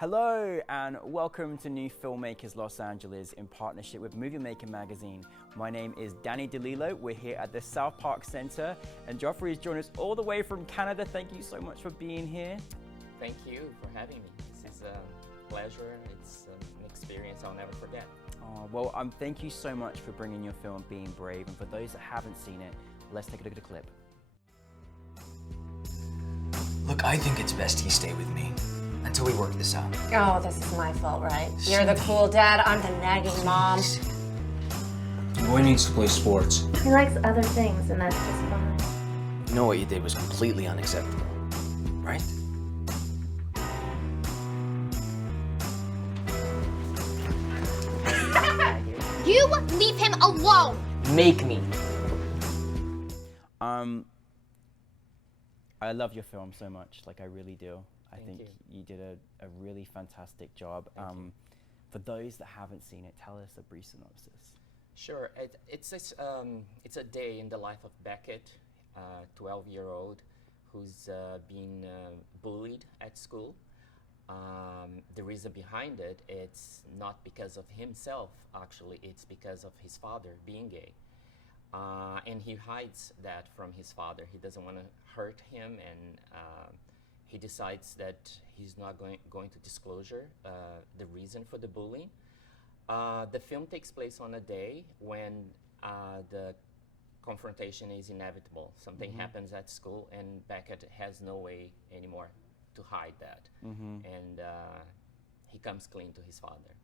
Hello and welcome to New Filmmakers Los Angeles in partnership with Movie Maker magazine. My name is Danny DeLillo. We're here at the South Park Center and Joffre has joined us all the way from Canada. Thank you so much for being here. Thank you for having me. This is a pleasure. It's an experience I'll never forget. Well, thank you so much for bringing your film Being Brave, and for those that haven't seen it, let's take a look at the clip. Look, I think it's best he stay with me until we work this out. Oh, this is my fault, right? You're the cool dad, I'm the nagging mom. The boy needs to play sports. He likes other things, and that's just fine. You know what you did was completely unacceptable, right? You leave him alone! Make me. I love your film so much, like I really do. I think you. you did a really fantastic job. For those that haven't seen it, tell us a brief synopsis. Sure. It's a day in the life of Beckett, 12-year-old, who's being bullied at school. The reason behind it, it's not because of himself, actually, it's because of his father being gay. And he hides that from his father. He doesn't want to hurt him, and he decides that he's not going to disclosure the reason for the bullying. The film takes place on a day when the confrontation is inevitable. Something happens at school, and Beckett has no way anymore to hide that. And he comes clean to his father.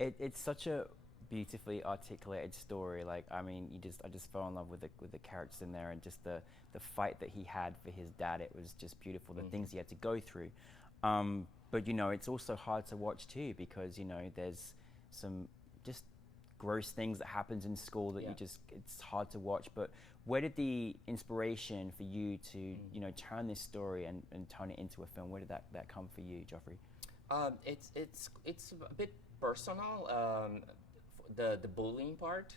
It's such a beautifully articulated story. Like, I mean, I just fell in love with the characters in there, and just the fight that he had for his dad. It was just beautiful, the things he had to go through. But you know, it's also hard to watch too, because you know, there's some just gross things that happens in school that it's hard to watch. But where did the inspiration for you to you know, turn this story and turn it into a film, where did that come for you, Joffre? It's a bit personal. The bullying part,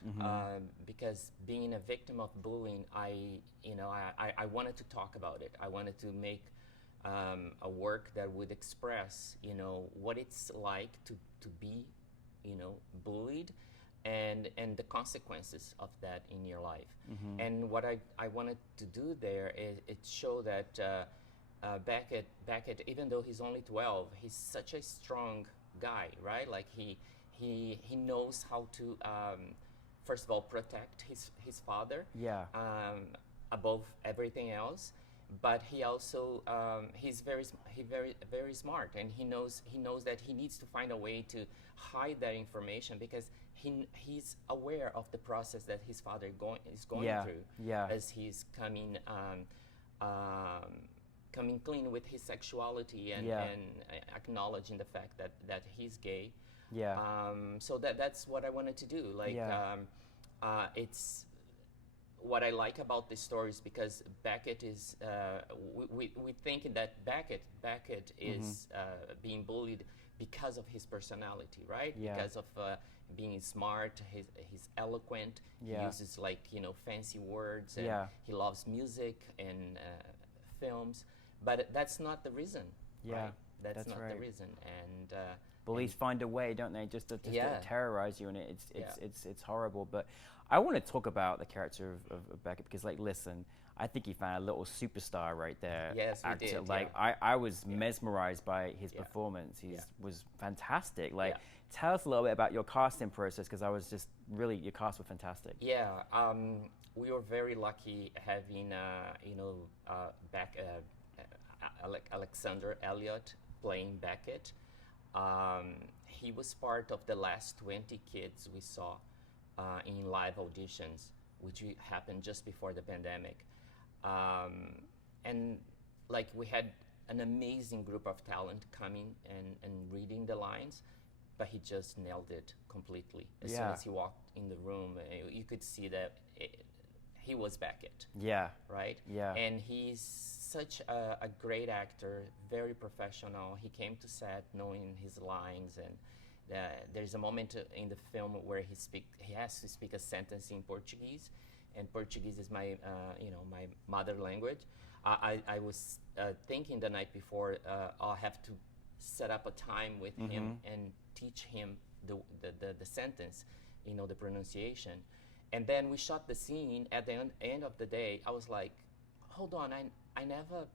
because being a victim of bullying, I wanted to talk about it. I wanted to make a work that would express, you know, what it's like to be, you know, bullied, and the consequences of that in your life. And what I wanted to do there is it show that Beckett, even though he's only 12, he's such a strong guy, right? Like he knows how to first of all protect his father above everything else, but he also he's very smart, and he knows that he needs to find a way to hide that information, because he's aware of the process that his father is going through as he's coming clean with his sexuality and acknowledging the fact that he's gay. So that's what I wanted to do. Like, it's what I like about this story is because Beckett is, we think that Beckett is being bullied because of his personality, right? Because of being smart, he's eloquent, he uses, like, you know, fancy words, and he loves music and films, but that's not the reason, right? That's not the reason. And bullies find a way, don't they, just to terrorize you, and it's horrible. But I want to talk about the character of Beckett, because, like, listen, I think he found a little superstar right there. Yes, we actor. did. Like, I was mesmerized by his performance. He was fantastic. Like, tell us a little bit about your casting process, because I was just really, your cast were fantastic. We were very lucky having Alexander Elliott playing Beckett. He was part of the last 20 kids we saw in live auditions, which happened just before the pandemic. And like, we had an amazing group of talent coming and reading the lines, but he just nailed it completely. As soon as he walked in the room, you could see that he was Beckett. Right? And he's such a great actor, very professional. He came to set knowing his lines, and there's a moment in the film where he has to speak a sentence in Portuguese, and Portuguese is my my mother language. I was thinking the night before, I'll have to set up a time with him and teach him the sentence, the pronunciation. And then we shot the scene. At the end of the day, I was like, hold on, I never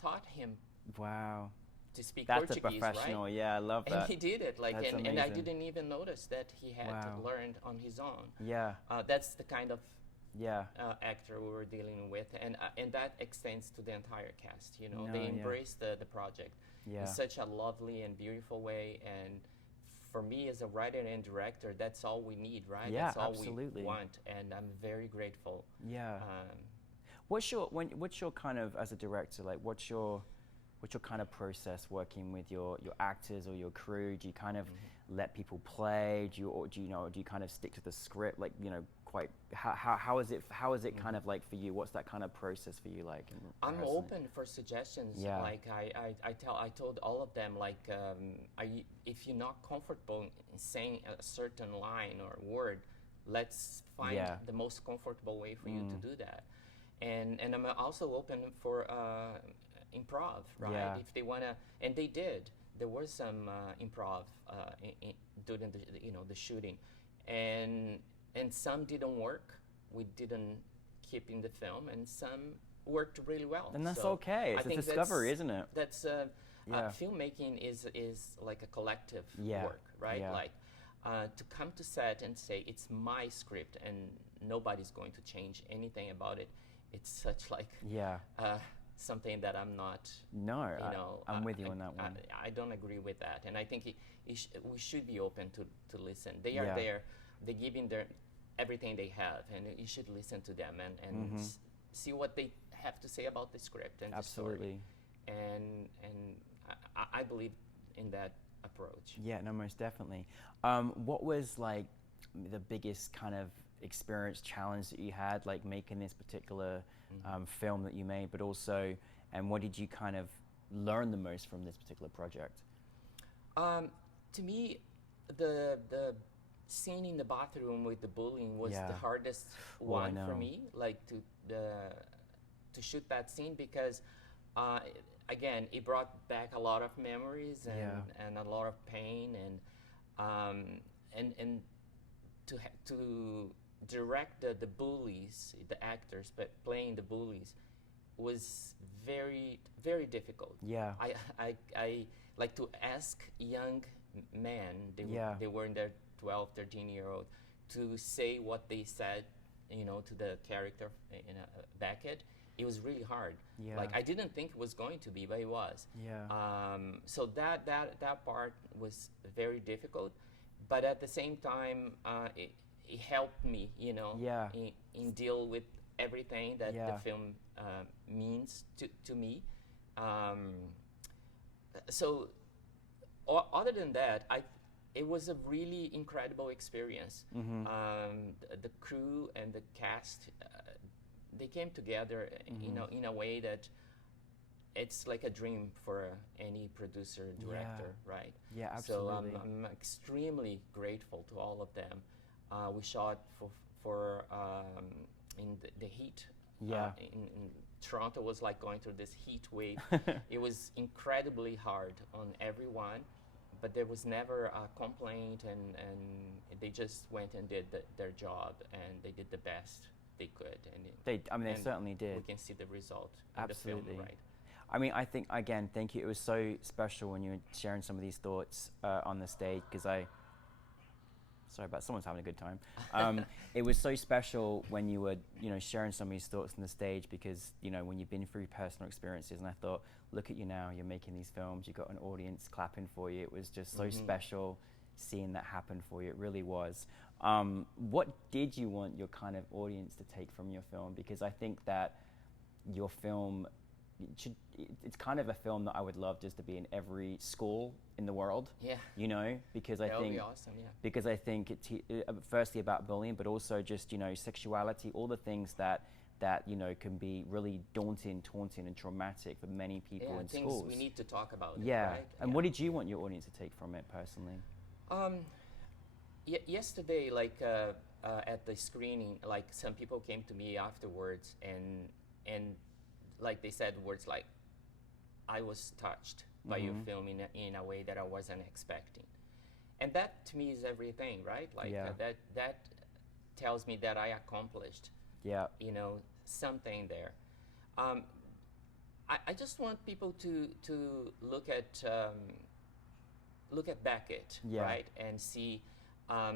taught him Wow. to speak That's Portuguese, a professional. right? Yeah, I love that. And he did it, like, That's and I amazing. didn't even notice that he had Wow. learned on his own. Yeah. That's the kind of Yeah. actor we were dealing with, and that extends to the entire cast. No, They yeah. embraced the project Yeah. in such a lovely and beautiful way. And for me, as a writer and director, that's all we need, right? Yeah, that's all absolutely. we want, and I'm very grateful. Yeah. Um, What's your kind of, as a director, like what's your kind of process working with your actors or your crew? Do you kind of let people play? Do you kind of stick to the script? Like, quite how is it kind of like for you? What's that kind of process for you like? I'm personally? open for suggestions. Yeah. Like I told all of them, like, if you're not comfortable in saying a certain line or word, let's find Yeah. the most comfortable way for you to do that. And I'm also open for improv, right? Yeah. If they wanna, and they did. There was some improv during the shooting, and some didn't work. We didn't keep in the film, and some worked really well. And that's So okay. I It's a think discovery, isn't it? That's Yeah. filmmaking is like a collective Yeah. work, right? Yeah. Like to come to set and say it's my script and nobody's going to change anything about it. It's such like Yeah. something that I'm not. No, I'm with you I- on that one. I don't agree with that, and I think we should be open to listen. They are Yeah. there. They're giving their everything they have, and you should listen to them and see what they have to say about the script and the story. Absolutely. And I believe in that approach. Yeah, no, most definitely. What was like the biggest kind of experience, challenge that you had, like making this particular film that you made, but also, and what did you kind of learn the most from this particular project? To me, the scene in the bathroom with the bullying was Yeah. the hardest Well, I one for know. me, like to shoot that scene, because again, it brought back a lot of memories and a lot of pain, and to direct the bullies, the actors, but playing the bullies was very, very difficult. Yeah. I like to ask young men, they were in their 12, 13-year-old, to say what they said, to the character in Beckett. It was really hard. Yeah. Like, I didn't think it was going to be, but it was. Yeah. So that part was very difficult, but at the same time, it helped me, Yeah. in deal with everything that Yeah. the film means to me. So other than that, it was a really incredible experience. The crew and the cast, they came together, in a way that it's like a dream for any producer, director, right? Yeah, absolutely. So I'm extremely grateful to all of them. We shot for in the heat. Yeah. In Toronto was like going through this heat wave. It was incredibly hard on everyone, but there was never a complaint, and they just went and did their job, and they did the best they could. And They and certainly did. We can see the result Absolutely. in the film, right? I mean, I think, again, thank you. It was so special when you were sharing some of these thoughts on the stage, because sorry about someone's having a good time. It was so special when you were, sharing some of these thoughts on the stage, because, when you've been through personal experiences, and I thought, look at you now, you're making these films, you've got an audience clapping for you. It was just so special seeing that happen for you. It really was. What did you want your kind of audience to take from your film? Because I think that your film, it's kind of a film that I would love just to be in every school in the world. Yeah. Because I That would think be awesome, yeah. because I think it's firstly about bullying, but also just sexuality, all the things that can be really daunting, taunting, and traumatic for many people in things schools. we need to talk about. Yeah. Right? And what did you want your audience to take from it personally? Yesterday, like at the screening, like some people came to me afterwards, and like they said words like, "I was touched," by your film in a way that I wasn't expecting. And that to me is everything, right? Like that tells me that I accomplished, you know, something there. I just want people to look at Beckett, right, and see how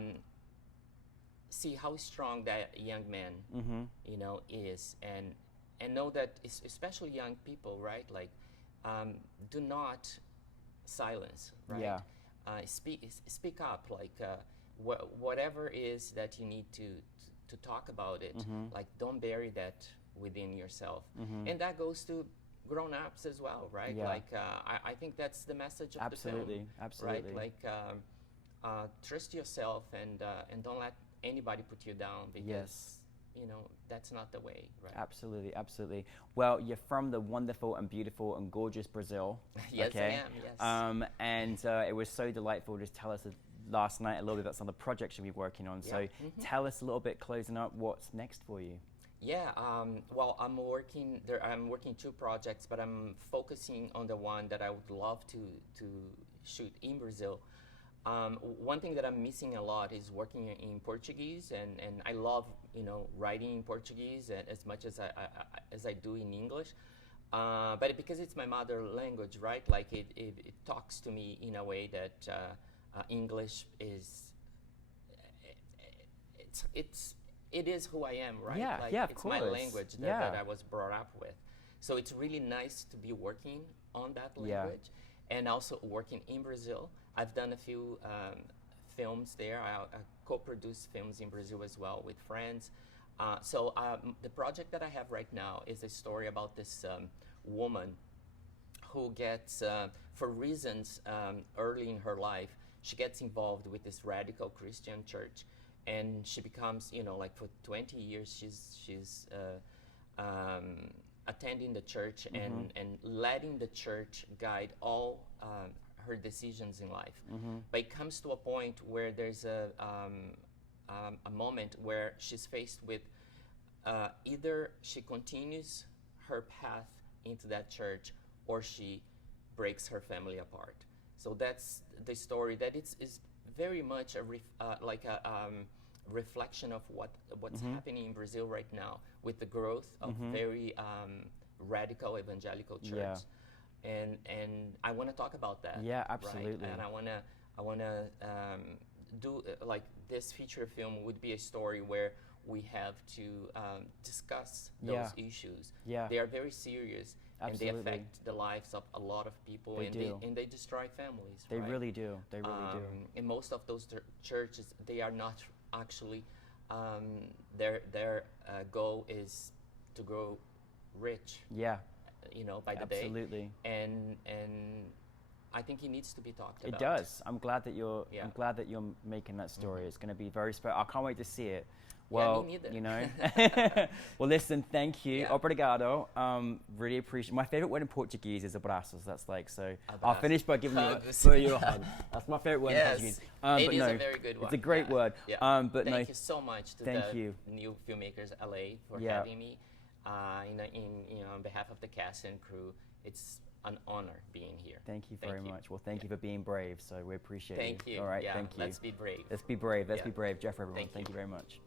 strong that young man, you know, is, and know that especially young people, right, like do not silence, right? Speak up, like whatever is that you need to talk about it, like don't bury that within yourself. And that goes to grown-ups as well, right? Like I think that's the message of the film. Absolutely. Right? Like trust yourself and don't let anybody put you down, because you know that's not the way, right? Absolutely. Well, you're from the wonderful and beautiful and gorgeous Brazil. Yes, okay? I am. Yes. And it was so delightful to tell us last night a little bit about some of the projects you'll be working on. So tell us a little bit, closing up, what's next for you? Yeah, well, I'm working 2 projects, but I'm focusing on the one that I would love to shoot in Brazil. One thing that I'm missing a lot is working in Portuguese, and I love, you know, writing in Portuguese as much as I do in English. But because it's my mother language, right? Like it talks to me in a way that English is. It is who I am, right? Yeah, like of it's course. my language that I was brought up with. So it's really nice to be working on that language, and also working in Brazil. I've done a few films there. I co-produce films in Brazil as well with friends. So the project that I have right now is a story about this woman who gets, for reasons early in her life, she gets involved with this radical Christian church. And she becomes, you know, like for 20 years, she's attending the church and letting the church guide all her decisions in life. But it comes to a point where there's a moment where she's faced with either she continues her path into that church or she breaks her family apart. So that's the story. That is very much a reflection of what's happening in Brazil right now with the growth of very radical evangelical church, and I want to talk about that. Yeah, absolutely. Right? And I want to do like this feature film would be a story where we have to discuss those issues. They are very serious. Absolutely. And they affect the lives of a lot of people, and they destroy families. They right? really do. They really do. And most of those churches, they are not actually. Their goal is to grow rich. Yeah. You know, by the day. Absolutely. And I think it needs to be talked about. It does. I'm glad that you're. I'm glad that you're making that story. It's going to be very special. I can't wait to see it. Well, me neither. You know. Well, listen, thank you. Obrigado. Really appreciate. My favorite word in Portuguese is abraços. That's like so. I'll finish by giving you a hug. That's my favorite word in Portuguese. It is a very good one. It's a great word. Yeah. But thank you so much to thank you. New Filmmakers LA for having me. On behalf of the cast and crew, it's an honor being here. Thank you very much. Well, thank you for being brave. So we appreciate Thank you. All right, yeah, thank you. Let's be brave. Let's be brave. Let's be brave. Joffre, everyone. Thank you very much.